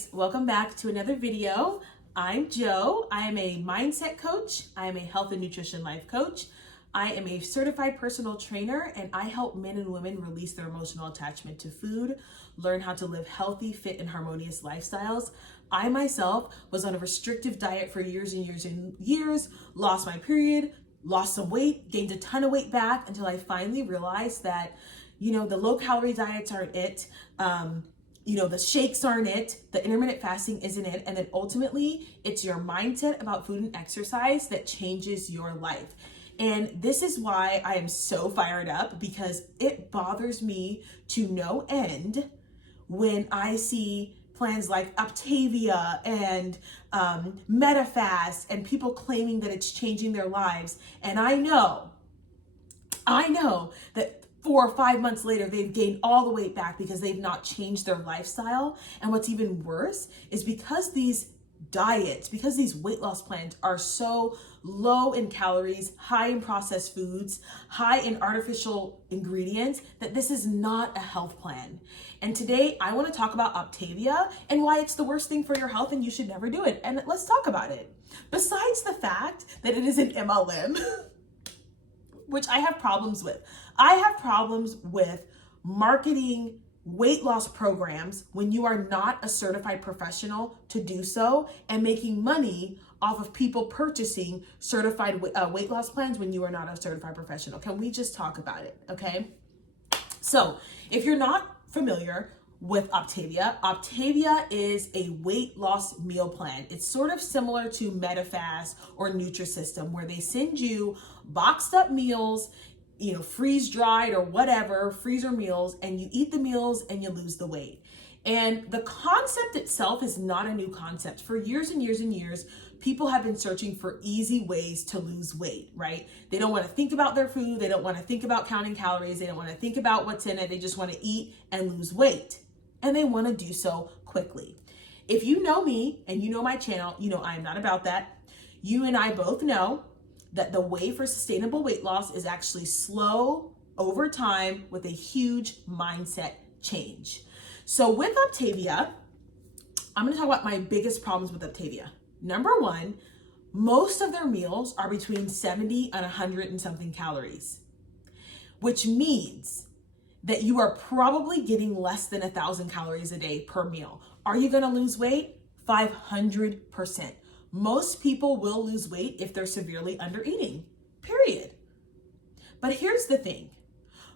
guys, welcome back to another video. I'm Jo. I am a mindset coach. I am a health and nutrition life coach. I am a certified personal trainer, and I help men and women release their emotional attachment to food, learn how to live healthy, fit, and harmonious lifestyles. I myself was on a restrictive diet for years and years and years, lost my period, lost some weight, gained a ton of weight back until I finally realized that, the low-calorie diets aren't it. The shakes aren't it, the intermittent fasting isn't it, and then ultimately it's your mindset about food and exercise that changes your life. And this is why I am so fired up, because it bothers me to no end when I see plans like Optavia and MetaFast and people claiming that it's changing their lives. And I know that 4 or 5 months later, they've gained all the weight back because they've not changed their lifestyle. And what's even worse is because these weight loss plans are so low in calories, high in processed foods, high in artificial ingredients, that this is not a health plan. And today I want to talk about Optavia and why it's the worst thing for your health and you should never do it. And let's talk about it. Besides the fact that it is an MLM, which I have problems with. I have problems with marketing weight loss programs when you are not a certified professional to do so, and making money off of people purchasing certified weight loss plans when you are not a certified professional. Can we just talk about it, okay? So if you're not familiar with Optavia, Optavia is a weight loss meal plan. It's sort of similar to MetaFast or Nutrisystem, where they send you boxed up meals, freeze dried or whatever, freezer meals, and you eat the meals and you lose the weight. And the concept itself is not a new concept. For years and years and years, people have been searching for easy ways to lose weight, right? They don't want to think about their food. They don't want to think about counting calories. They don't want to think about what's in it. They just want to eat and lose weight. And they want to do so quickly. If you know me and you know my channel, I am not about that. You and I both know that the way for sustainable weight loss is actually slow over time with a huge mindset change. So with Optavia, I'm going to talk about my biggest problems with Optavia. Number one, most of their meals are between 70 and 100 and something calories, which means that you are probably getting less than 1,000 calories a day per meal. Are you going to lose weight? 500%. Most people will lose weight if they're severely under eating, period. But here's the thing.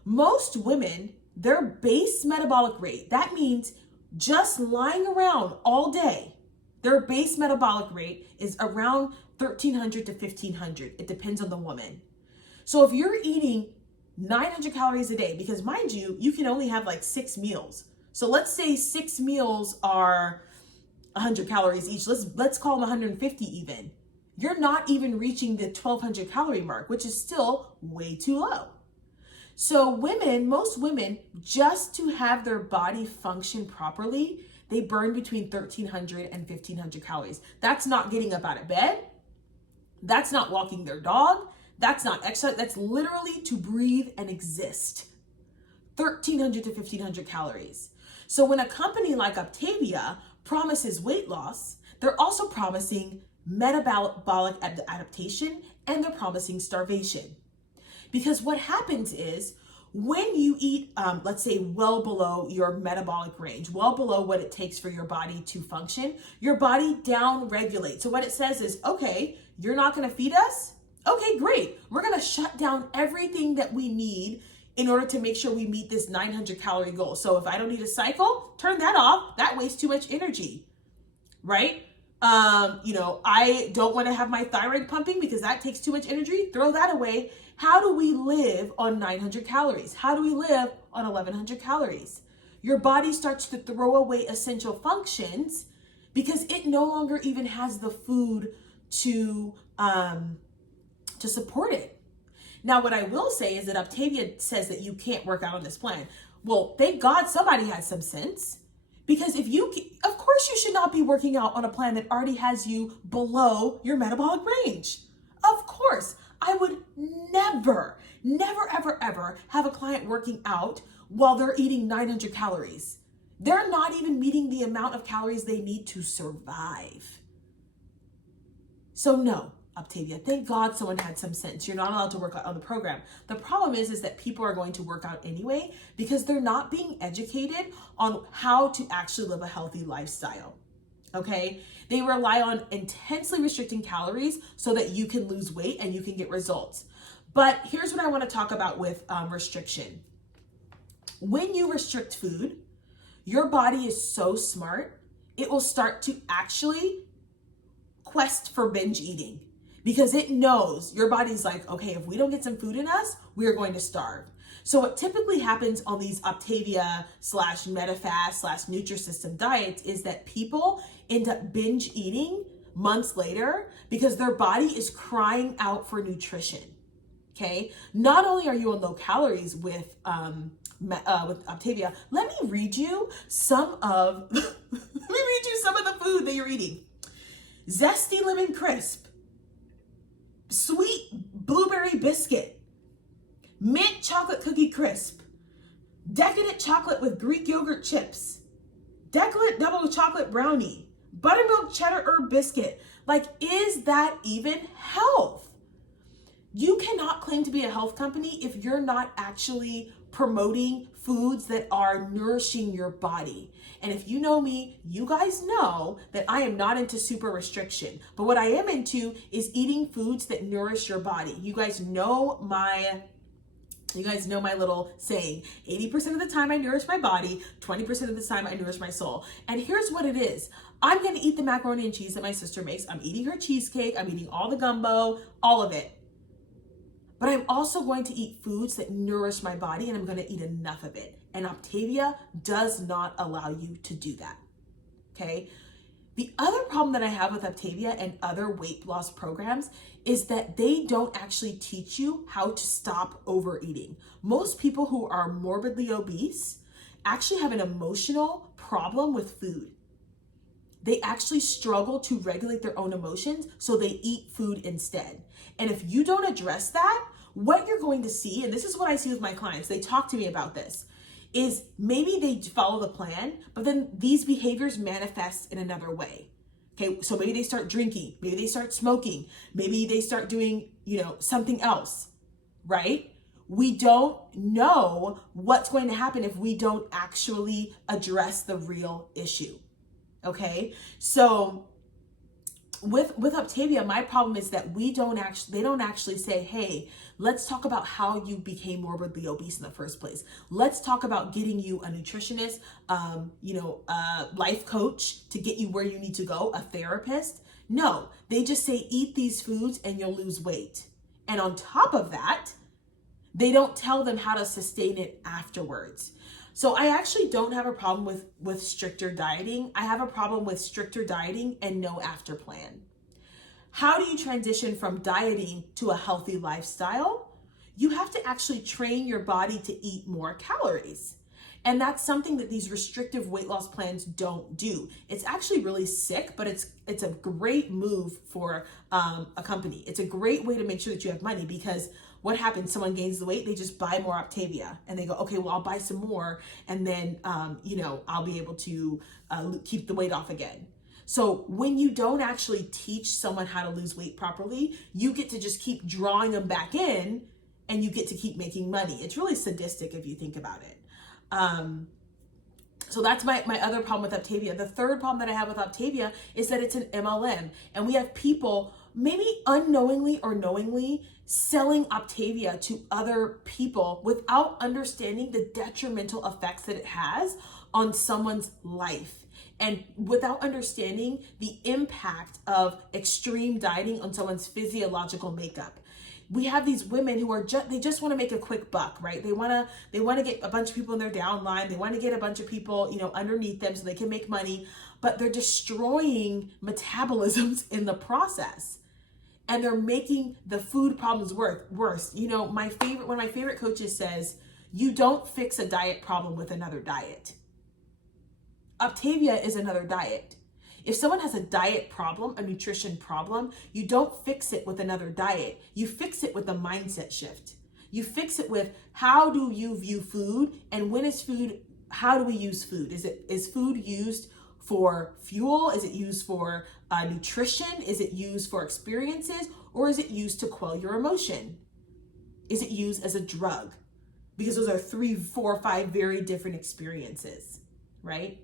Most women, their base metabolic rate, that means just lying around all day, their base metabolic rate is around 1,300 to 1,500. It depends on the woman. So if you're eating 900 calories a day, because mind you, you can only have like 6 meals. So let's say 6 meals are 100 calories each. Let's call them 150 even. You're not even reaching the 1,200 calorie mark, which is still way too low. So most women, just to have their body function properly, they burn between 1,300 and 1,500 calories. That's not getting up out of bed. That's not walking their dog. That's not exercise. That's literally to breathe and exist. 1,300 to 1,500 calories. So when a company like Optavia promises weight loss, they're also promising metabolic adaptation, and they're promising starvation. Because what happens is when you eat, let's say, well below your metabolic range, well below what it takes for your body to function, your body down regulates. So what it says is, okay, you're not going to feed us? Okay, great. We're going to shut down everything that we need in order to make sure we meet this 900 calorie goal. So if I don't need a cycle, turn that off. That wastes too much energy, right? I don't want to have my thyroid pumping because that takes too much energy. Throw that away. How do we live on 900 calories? How do we live on 1,100 calories? Your body starts to throw away essential functions because it no longer even has the food to support it. Now, what I will say is that Optavia says that you can't work out on this plan. Well, thank God somebody has some sense, because of course you should not be working out on a plan that already has you below your metabolic range. Of course, I would never, ever have a client working out while they're eating 900 calories. They're not even meeting the amount of calories they need to survive. So no, Optavia, thank God someone had some sense. You're not allowed to work out on the program. The problem is that people are going to work out anyway because they're not being educated on how to actually live a healthy lifestyle. Okay? They rely on intensely restricting calories so that you can lose weight and you can get results. But here's what I want to talk about with restriction. When you restrict food, your body is so smart, it will start to actually quest for binge eating because it knows your body's like, okay, if we don't get some food in us, we are going to starve. So what typically happens on these Optavia / Medifast / Nutrisystem diets is that people end up binge eating months later because their body is crying out for nutrition. Okay, not only are you on low calories with Optavia, let me read you some of the food that you're eating. Zesty lemon crisp, sweet blueberry biscuit, mint chocolate cookie crisp, decadent chocolate with Greek yogurt chips, decadent double chocolate brownie, buttermilk cheddar herb biscuit. Like, is that even health? You cannot claim to be a health company if you're not actually promoting foods that are nourishing your body. And if you know me, you guys know that I am not into super restriction. But what I am into is eating foods that nourish your body. You guys know my little saying, 80% of the time I nourish my body, 20% of the time I nourish my soul. And here's what it is. I'm going to eat the macaroni and cheese that my sister makes. I'm eating her cheesecake. I'm eating all the gumbo, all of it. But I'm also going to eat foods that nourish my body, and I'm going to eat enough of it. And Optavia does not allow you to do that. Okay? The other problem that I have with Optavia and other weight loss programs is that they don't actually teach you how to stop overeating. Most people who are morbidly obese actually have an emotional problem with food. They actually struggle to regulate their own emotions, so they eat food instead. And if you don't address that, what you're going to see, and this is what I see with my clients, they talk to me about this, is maybe they follow the plan, but then these behaviors manifest in another way. Okay, so maybe they start drinking, maybe they start smoking, maybe they start doing, something else, right? We don't know what's going to happen if we don't actually address the real issue. Okay, so with Optavia, my problem is that they don't actually say, hey, let's talk about how you became morbidly obese in the first place. Let's talk about getting you a nutritionist, a life coach to get you where you need to go, a therapist. No, they just say, eat these foods and you'll lose weight. And on top of that, they don't tell them how to sustain it afterwards. So I actually don't have a problem with stricter dieting. I have a problem with stricter dieting and no after plan. How do you transition from dieting to a healthy lifestyle? You have to actually train your body to eat more calories. And that's something that these restrictive weight loss plans don't do. It's actually really sick, but it's a great move for a company. It's a great way to make sure that you have money, because what happens? Someone gains the weight, they just buy more Optavia and they go, okay, well, I'll buy some more. And then, I'll be able to keep the weight off again. So when you don't actually teach someone how to lose weight properly, you get to just keep drawing them back in and you get to keep making money. It's really sadistic if you think about it. So that's my other problem with Optavia. The third problem that I have with Optavia is that it's an MLM, and we have people maybe unknowingly or knowingly selling Optavia to other people without understanding the detrimental effects that it has on someone's life, and without understanding the impact of extreme dieting on someone's physiological makeup. We have these women who are they just want to make a quick buck, right? They want to get a bunch of people in their downline. They want to get a bunch of people, underneath them so they can make money, but they're destroying metabolisms in the process. And they're making the food problems worse. One of my favorite coaches says, you don't fix a diet problem with another diet. Optavia is another diet. If someone has a diet problem, a nutrition problem, you don't fix it with another diet. You fix it with a mindset shift. You fix it with, how do you view food, and when is food how do we use food? Is food used for fuel? Is it used for nutrition? Is it used for experiences? Or is it used to quell your emotion? Is it used as a drug? Because those are 3, 4, 5 very different experiences, right?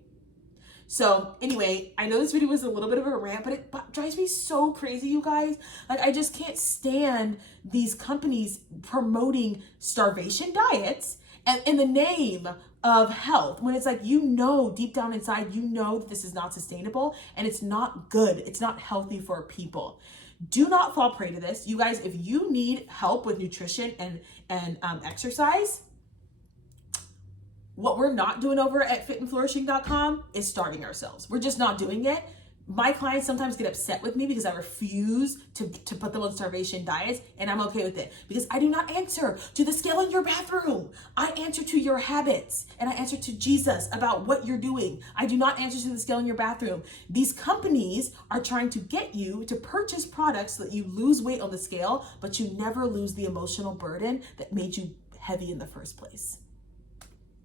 So anyway, I know this video was a little bit of a rant, but it drives me so crazy, you guys. Like, I just can't stand these companies promoting starvation diets and in the name of health, when it's like, you know, deep down inside, you know that this is not sustainable and it's not good. It's not healthy for people. Do not fall prey to this. You guys, if you need help with nutrition and exercise, what we're not doing over at fitandflourishing.com is starving ourselves. We're just not doing it. My clients sometimes get upset with me because I refuse to put them on starvation diets, and I'm okay with it because I do not answer to the scale in your bathroom. I answer to your habits, and I answer to Jesus about what you're doing. I do not answer to the scale in your bathroom. These companies are trying to get you to purchase products so that you lose weight on the scale, but you never lose the emotional burden that made you heavy in the first place.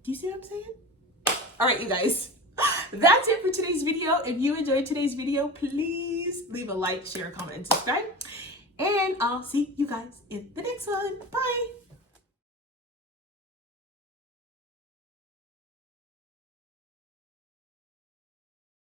Do you see what I'm saying? All right, you guys. That's it for today's video. If you enjoyed today's video, please leave a like, share, comment, and subscribe. And I'll see you guys in the next one. Bye.